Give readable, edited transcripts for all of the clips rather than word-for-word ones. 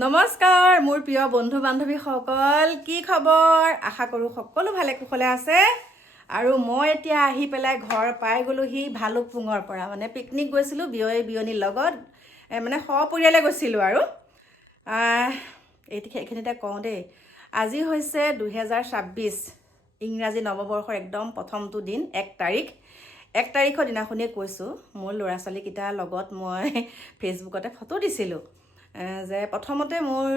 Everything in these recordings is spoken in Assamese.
নমস্কাৰ মোৰ প্ৰিয় বন্ধু বান্ধৱীসকল, কি খবৰ? আশা কৰোঁ সকলো ভালে কুশলে আছে। আৰু মই এতিয়া আহি পেলাই ঘৰ পাই গ'লোহি ভালুকপুঙৰ পৰা। মানে পিকনিক গৈছিলোঁ বিয়নীৰ লগত, মানে সপৰিয়ালে গৈছিলোঁ আৰু এইখিনিতে কওঁ দেই, আজি হৈছে 2026 ইংৰাজী নৱবৰ্ষৰ একদম প্ৰথমটো দিন, 1 তাৰিখ। 1 তাৰিখৰ দিনাখনেই কৈছোঁ, মোৰ ল'ৰা ছোৱালীকেইটাৰ লগত মই ফেচবুকতে ফটো দিছিলোঁ যে প্ৰথমতে মোৰ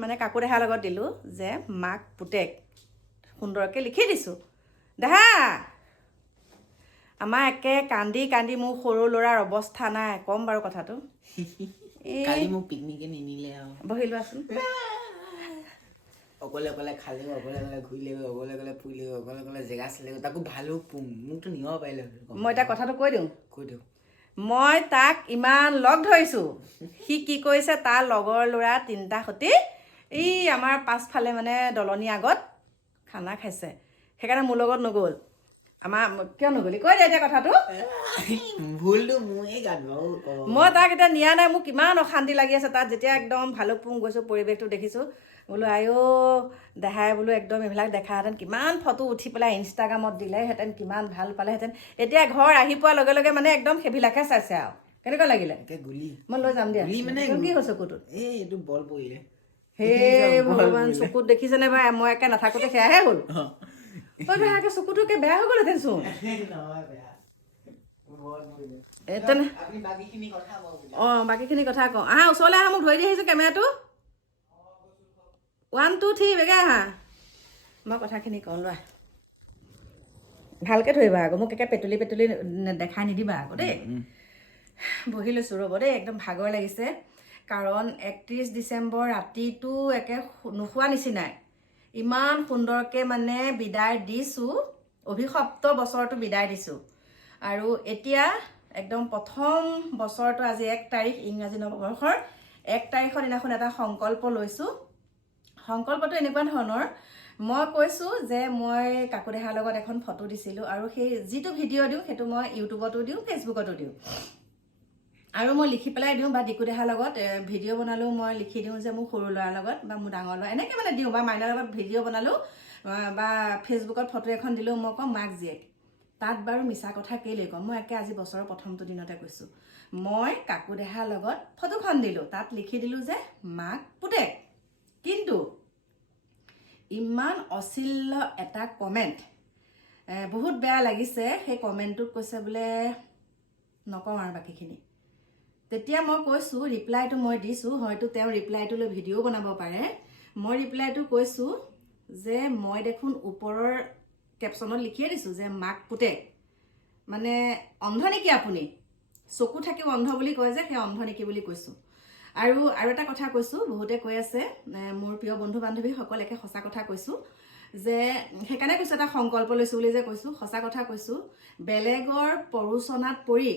মানে কাকু দেহাৰ লগত দিলোঁ যে মাক পুতেক সুন্দৰকৈ লিখি দিছোঁ। দেহা আমাৰ একে কান্দি কান্দি মোৰ সৰু ল'ৰাৰ অৱস্থা নাই, ক'ম বাৰু কথাটো। কালি মোক পিকনিকে নিনিলে আৰু বহি লোৱাচোন। অকলে অকলে খালেও, অকলে অকলে ঘূৰিলেও, অকলে অকলে ফুৰিলেও, অকলে অকলে জেগা চালেও, তাকো ভালুকপুং মোকতো নিব পাৰিলে। মই এতিয়া কথাটো কৈ দিওঁ। দিওঁ মই তাক ইমান লগ ধৰিছোঁ, সি কি কৰিছে তাৰ লগৰ ল'ৰা 3টা সৈতে এই আমাৰ পাছফালে মানে দলনি আগত খানা খাইছে। সেইকাৰণে মোৰ লগত নগ'ল। আমাৰ কিয় নগ'লি কৈ দে এতিয়া কথাটো। ভুলটো মোৰে গাত বাৰু। মই তাক এতিয়া নিয়া নাই, মোক কিমান অশান্তি লাগি আছে তাত। যেতিয়া একদম ভালুকপুং গৈছোঁ, পৰিৱেশটো দেখিছোঁ, বোলো আইঅ' দেহাই বোলো একদম এইবিলাক দেখাহেঁতেন, কিমান ফটো উঠি পেলাই ইনষ্টাগ্ৰামত দিলেহেঁতেন, কিমান ভাল পালেহেঁতেন। এতিয়া ঘৰ আহি পোৱাৰ লগে লগে মানে একদম সেইবিলাকে চাইছে আৰু। কেনেকুৱা লাগিলে? মই লৈ যাম দিয়া। মানে কি হ'ল চকুটোত? এইটো বল পৰিলে। হে ভগৱান, চকুত দেখিছেনে বাই? মই একে নাথাকোঁতে সেয়াহে হ'ল। তই বেয়াকে চকুটো একে বেয়া হৈ গ'লহেঁতেন চোন। বাকীখিনি কথা কওঁ। আহা ওচৰলৈ আহা, মোক ধৰি দি আহিছোঁ কেমেৰাটো। 1 2 3 বেগে আহা। মই কথাখিনি কওঁ লোৱা, ভালকৈ ধৰিবা আকৌ, মোক একে পেটলি দেখাই নিদিবা আকৌ দেই। বহি লৈছোঁ ৰ'ব দেই, একদম ভাগৰ লাগিছে। কাৰণ 31 ডিচেম্বৰ ৰাতিটো একে নোখোৱা নিচিনাই ইমান সুন্দৰকৈ মানে বিদায় দিছোঁ, অভিশপ্ত বছৰটো বিদায় দিছোঁ। আৰু এতিয়া একদম প্ৰথম বছৰটো আজি 1 তাৰিখ ইংৰাজী নৱবৰ্ষৰ 1 তাৰিখৰ দিনাখন এটা সংকল্প লৈছোঁ। সংকল্পটো এনেকুৱা ধৰণৰ, মই কৈছোঁ যে মই কাকু দেহাৰ লগত এখন ফটো দিছিলোঁ আৰু সেই যিটো ভিডিঅ' দিওঁ সেইটো মই ইউটিউবতো দিওঁ, ফেচবুকতো দিওঁ। আৰু মই লিখি পেলাই দিওঁ, বা ডিকু দেহাৰ লগত ভিডিঅ' বনালেও মই লিখি দিওঁ যে মোৰ সৰু ল'ৰাৰ লগত বা মোৰ ডাঙৰ ল'ৰা, এনেকৈ মানে দিওঁ। বা মাইনাৰ লগত ভিডিঅ' বনালেও বা ফেচবুকত ফটো এখন দিলেও মই কওঁ মাক জীয়েক। তাত বাৰু মিছা কথা কেলেই ক'ম, মই একে আজি বছৰৰ প্ৰথমটো দিনতে কৈছোঁ। মই কাকু দেহাৰ লগত ফটোখন দিলোঁ, তাত লিখি দিলোঁ যে মাক পুতেক। কিন্তু ইমান অশ্লীল এটা কমেণ্ট, বহুত বেয়া লাগিছে। সেই কমেণ্টটোত কৈছে বোলে, নকওঁ আৰু বাকীখিনি। তেতিয়া মই কৈছোঁ, ৰিপ্লাইটো মই দিছোঁ, হয়তো তেওঁ ৰিপ্লাইটো লৈ ভিডিঅ' বনাব পাৰে। মই ৰিপ্লাইটো কৈছোঁ যে মই দেখোন ওপৰৰ কেপশ্যনত লিখিয়ে দিছোঁ যে মাক পুতেক। মানে অন্ধ নেকি আপুনি? চকু থাকিও অন্ধ বুলি কয় যে, সেই অন্ধ নেকি বুলি কৈছোঁ। আৰু এটা কথা কৈছোঁ, বহুতে কৈ আছে, মোৰ প্ৰিয় বন্ধু বান্ধৱীসকল, একে সঁচা কথা কৈছোঁ যে, সেইকাৰণে কৈছোঁ এটা সংকল্প লৈছোঁ বুলি যে কৈছোঁ, সঁচা কথা কৈছোঁ, বেলেগৰ প্ৰৰোচনাত পৰি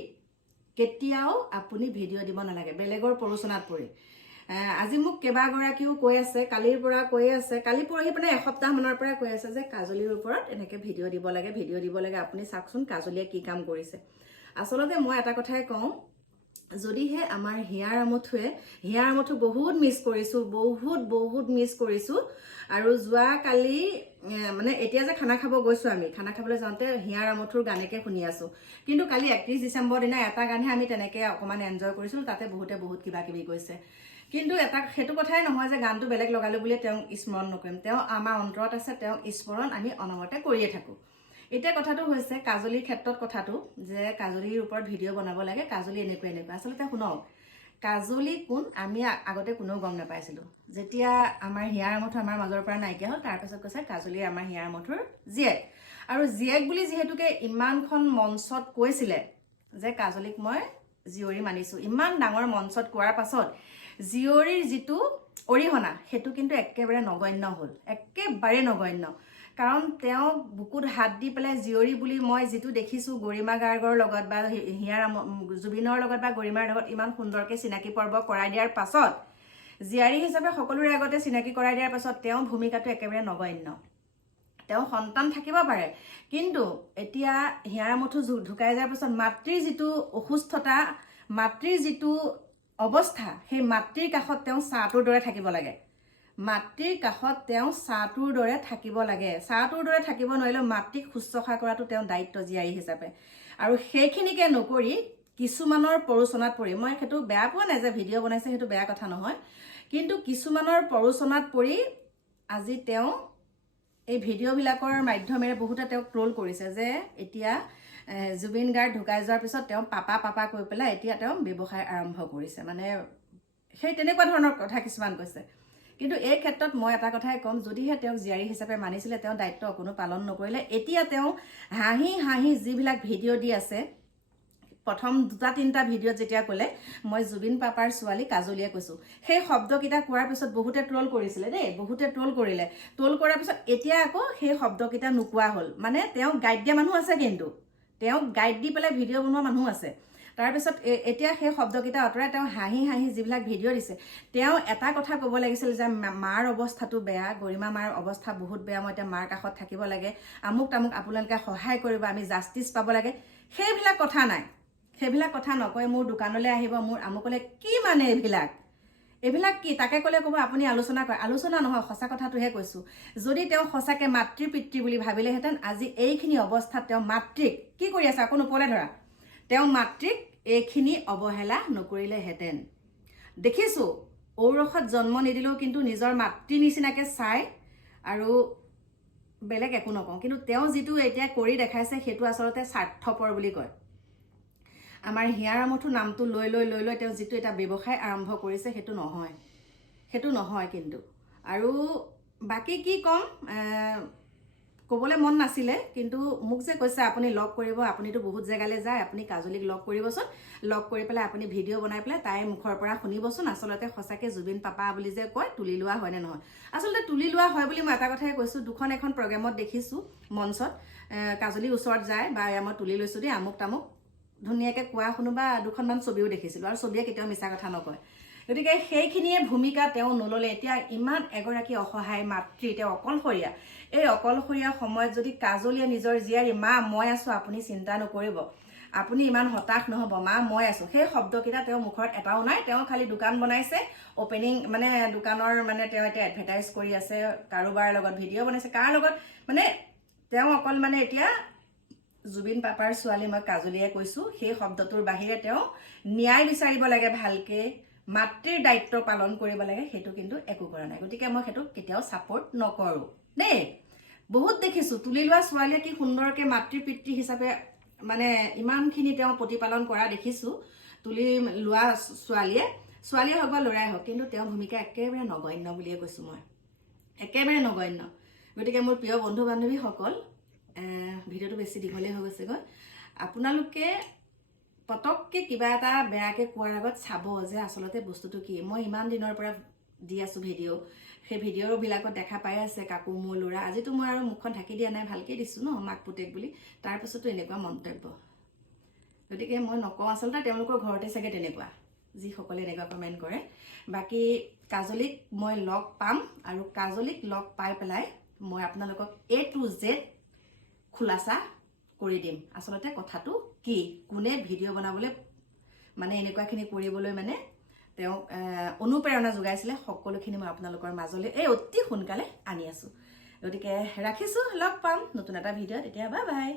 কেতিয়াও আপুনি ভিডিঅ' দিব নালাগে। বেলেগৰ প্ৰৰোচনাত পৰি আজি মোক কেইবাগৰাকীও কৈ আছে, কালিৰ পৰা কৈ আছে, কালি পৰহি মানে এসপ্তাহমানৰ পৰা কৈ আছে যে কাজলীৰ ওপৰত এনেকৈ ভিডিঅ' দিব লাগে, ভিডিঅ' দিব লাগে। আপুনি চাওকচোন কাজলীয়ে কি কাম কৰিছে। আচলতে মই এটা কথাই কওঁ, যদিহে আমাৰ হিয়াৰ আমঠু বহুত মিছ কৰিছোঁ, বহুত মিছ কৰিছোঁ। আৰু যোৱাকালি মানে এতিয়া যে খানা খাব গৈছোঁ, আমি খানা খাবলৈ যাওঁতে হিয়াৰ আমঠুৰ গানকে শুনি আছোঁ। কিন্তু কালি 31 ডিচেম্বৰ দিনা এটা গানহে আমি তেনেকৈ অকণমান এনজয় কৰিছিলোঁ, তাতে বহুতে বহুত কিবা কিবি কৈছে। কিন্তু সেইটো কথাই নহয় যে গানটো বেলেগ লগালোঁ বুলিয়ে তেওঁক স্মৰণ নকৰিম। তেওঁ আমাৰ অন্তৰত আছে, তেওঁক স্মৰণ আমি অনবৰতে কৰিয়ে থাকোঁ। এতিয়া কথাটো হৈছে কাজলীৰ ক্ষেত্ৰত কথাটো, যে কাজলীৰ ওপৰত ভিডিঅ' বনাব লাগে, কাজলী এনেকুৱা। আচলতে শুনক, কাজলী কোন আমি আগতে কোনেও গম নাপাইছিলোঁ। যেতিয়া আমাৰ হিয়াৰ আমঠু আমাৰ মাজৰ পৰা নাইকিয়া হ'ল, তাৰপাছত কৈছে কাজলী আমাৰ হিয়াৰ আমঠুৰ জীয়েক। আৰু জীয়েক বুলি যিহেতুকে ইমানখন মঞ্চত কৈছিলে যে কাজলীক মই জীয়ৰী মানিছোঁ, ইমান ডাঙৰ মঞ্চত কোৱাৰ পাছত জীয়ৰীৰ যিটো অৰিহণা সেইটো কিন্তু একেবাৰে নগণ্য হ'ল, একেবাৰে নগণ্য। কাৰণ তেওঁ বুকুত হাত দি পেলাই জীয়ৰী বুলি মই যিটো দেখিছোঁ গৰিমা গাৰ্গৰ লগত বা জুবিনৰ লগত বা গৰিমাৰ লগত ইমান সুন্দৰকৈ চিনাকি পৰ্ব কৰাই দিয়াৰ পাছত, জীয়াৰী হিচাপে সকলোৰে আগতে চিনাকি কৰাই দিয়াৰ পাছত তেওঁ ভূমিকাটো একেবাৰে নগণ্য। তেওঁ সন্তান থাকিব পাৰে, কিন্তু এতিয়া হিয়াৰ আমঠু ঢুকাই যোৱাৰ পাছত মাতৃৰ যিটো অসুস্থতা, মাতৃৰ যিটো অৱস্থা সেই মাতৃৰ কাষত তেওঁ ছাটোৰ দৰে থাকিব লাগে মাতৃৰ কাষত তেওঁ ছাটোৰ দৰে থাকিব লাগে ছাটোৰ দৰে থাকিব নোৱাৰিলেও মাতৃক শুশ্ৰূষা কৰাটো তেওঁ দায়িত্ব জীয়াৰী হিচাপে আৰু সেইখিনিকে নকৰি কিছুমানৰ প্ৰৰোচনাত পৰি মই সেইটো বেয়া পোৱা নাই যে ভিডিঅ' বনাইছে সেইটো বেয়া কথা নহয় কিন্তু কিছুমানৰ প্ৰৰোচনাত পৰি আজি তেওঁ এই ভিডিঅ'বিলাকৰ মাধ্যমেৰে বহুতে তেওঁক ট্ৰল কৰিছে যে এতিয়া জুবিন গাৰ্গ ঢুকাই যোৱাৰ পিছত তেওঁ পাপা কৈ পেলাই এতিয়া তেওঁ ব্যৱসায় আৰম্ভ কৰিছে মানে সেই তেনেকুৱা ধৰণৰ কথা কিছুমান কৈছে কিন্তু এই ক্ষেত্ৰত মই এটা কথাই ক'ম যদিহে তেওঁক জীয়াৰী হিচাপে মানিছিলে তেওঁ দায়িত্ব কোনো পালন নকৰিলে এতিয়া তেওঁ হাঁহি যিবিলাক ভিডিঅ' দি আছে প্ৰথম 2-3টা ভিডিঅ'ত যেতিয়া ক'লে মই জুবিন পাপাৰ ছোৱালী কাজলীয়ে কৈছোঁ সেই শব্দকেইটা কোৱাৰ পিছত বহুতে ট্ৰল কৰিছিলে দেই বহুতে ট্ৰল কৰিলে ট্ৰল কৰাৰ পিছত এতিয়া আকৌ সেই শব্দকেইটা নোকোৱা হ'ল মানে তেওঁক গাইড দিয়া মানুহ আছে কিন্তু তেওঁক গাইড দি পেলাই ভিডিঅ' বনোৱা মানুহ আছে তাৰপিছত এতিয়া সেই শব্দকেইটা আঁতৰাই তেওঁ হাঁহি যিবিলাক ভিডিঅ' দিছে তেওঁ এটা কথা ক'ব লাগিছিল যে মাৰ অৱস্থাটো বেয়া গৰিমা মাৰ অৱস্থা বহুত বেয়া মই এতিয়া মাৰ কাষত থাকিব লাগে আমুক তামুক আপোনালোকে সহায় কৰিব আমি জাষ্টিছ পাব লাগে সেইবিলাক কথা নাই সেইবিলাক কথা নকয় মোৰ দোকানলৈ আহিব মোৰ আমুকলৈ কি মানে এইবিলাক কি তাকে ক'লে ক'ব আপুনি আলোচনা কৰে আলোচনা নহয় সঁচা কথাটোহে কৈছোঁ যদি তেওঁ সঁচাকৈ মাতৃ পিতৃ বুলি ভাবিলেহেঁতেন আজি এইখিনি অৱস্থাত তেওঁ মাতৃক কি কৰি আছে আকৌ ওপৰলৈ ধৰা তেওঁ মাতৃক এইখিনি অৱহেলা নকৰিলেহেঁতেন দেখিছোঁ ঔৰসত জন্ম নিদিলেও কিন্তু নিজৰ মাতৃ নিচিনাকৈ চাই আৰু বেলেগ একো নকওঁ কিন্তু তেওঁ যিটো এতিয়া কৰি দেখাইছে সেইটো আচলতে স্বাৰ্থপৰ বুলি কয় আমাৰ হিয়াৰামঠু নামটো লৈ তেওঁ যিটো এটা ব্যৱসায় আৰম্ভ কৰিছে সেইটো নহয় কিন্তু আৰু বাকী কি ক'ম ক'বলৈ মন নাছিলে কিন্তু মোক যে কৈছে আপুনি লগ কৰিব আপুনিতো বহুত জেগালৈ যায় আপুনি কাজলীক লগ কৰিবচোন লগ কৰি পেলাই আপুনি ভিডিঅ' বনাই পেলাই তাইৰ মুখৰ পৰা শুনিবচোন আচলতে সঁচাকৈ জুবিন পাপা বুলি যে কয় তুলি লোৱা হয়নে নহয় আচলতে তুলি লোৱা হয় বুলি মই এটা কথাই কৈছোঁ এখন প্ৰগ্ৰেমত দেখিছোঁ মঞ্চত কাজলীৰ ওচৰত যায় বা মই তুলি লৈছোঁ দেই আমুক তামুক ধুনীয়াকৈ কোৱা শুনো বা 2খনমান ছবিও দেখিছিলোঁ আৰু ছবিয়ে কেতিয়াও মিছা কথা নকয় গতিকে সেইখিনিয়ে ভূমিকা তেওঁ নল'লে এতিয়া ইমান এগৰাকী অসহায় মাতৃ তেওঁ অকলশৰীয়া এই অকলশৰীয়া সময়ত যদি কাজলীয়ে নিজৰ জীয়াৰী মা মই আছোঁ আপুনি চিন্তা নকৰিব আপুনি ইমান হতাশ নহ'ব মা মই আছোঁ সেই শব্দকেইটা তেওঁৰ মুখত এটাও নাই তেওঁ খালি দোকান বনাইছে অ'পেনিং মানে দোকানৰ মানে তেওঁ এতিয়া এডভাৰটাইজ কৰি আছে কাৰোবাৰ লগত ভিডিঅ' বনাইছে কাৰ লগত মানে তেওঁ অকল মানে এতিয়া জুবিন পাপাৰ ছোৱালী মই কাজলীয়ে কৈছোঁ সেই শব্দটোৰ বাহিৰে তেওঁ ন্যায় বিচাৰিব লাগে ভালকৈ মাতৃৰ দায়িত্ব পালন কৰিব লাগে সেইটো কিন্তু একো কৰা নাই গতিকে মই সেইটো কেতিয়াও ছাপোৰ্ট নকৰোঁ দেই বহুত দেখিছোঁ তুলি লোৱা ছোৱালীয়ে কি সুন্দৰকৈ মাতৃ পিতৃ হিচাপে মানে ইমানখিনি তেওঁ প্ৰতিপালন কৰা দেখিছোঁ তুলি লোৱা ছোৱালীয়ে হওক বা ল'ৰাই হওক কিন্তু তেওঁৰ ভূমিকা একেবাৰে নগণ্য বুলিয়ে কৈছোঁ মই একেবাৰে নগণ্য গতিকে মোৰ প্ৰিয় বন্ধু বান্ধৱীসকল ভিডিঅ'টো বেছি দীঘলীয়া হৈ গৈছেগৈ আপোনালোকে পটককৈ কিবা এটা বেয়াকৈ কোৱাৰ আগত চাব যে আচলতে বস্তুটো কি মই ইমান দিনৰ পৰা দি আছোঁ ভিডিঅ' সেই ভিডিঅ'বিলাকত দেখা পাই আছে কাকু মোৰ ল'ৰা আজিতো মই আৰু মুখখন ঢাকি দিয়া নাই ভালকৈ দিছোঁ ন মাক পুতেক বুলি তাৰপিছতো এনেকুৱা মন্তব্য গতিকে মই নকওঁ আচলতে তেওঁলোকৰ ঘৰতে চাগে তেনেকুৱা যিসকলে এনেকুৱা কমেণ্ট কৰে বাকী কাজলীক মই লগ পাম আৰু কাজলীক লগ পাই পেলাই মই আপোনালোকক A to Z খোলাচা কৰি দিম আচলতে কথাটো কি কোনে ভিডিঅ' বনাবলৈ মানে এনেকুৱাখিনি কৰিবলৈ মানে তেওঁক অনুপ্ৰেৰণা যোগাইছিলে সকলোখিনি মই আপোনালোকৰ মাজলৈ এই অতি সোনকালে আনি আছোঁ গতিকে ৰাখিছোঁ লগ পাম নতুন এটা ভিডিঅ'ত এতিয়া বাই বাই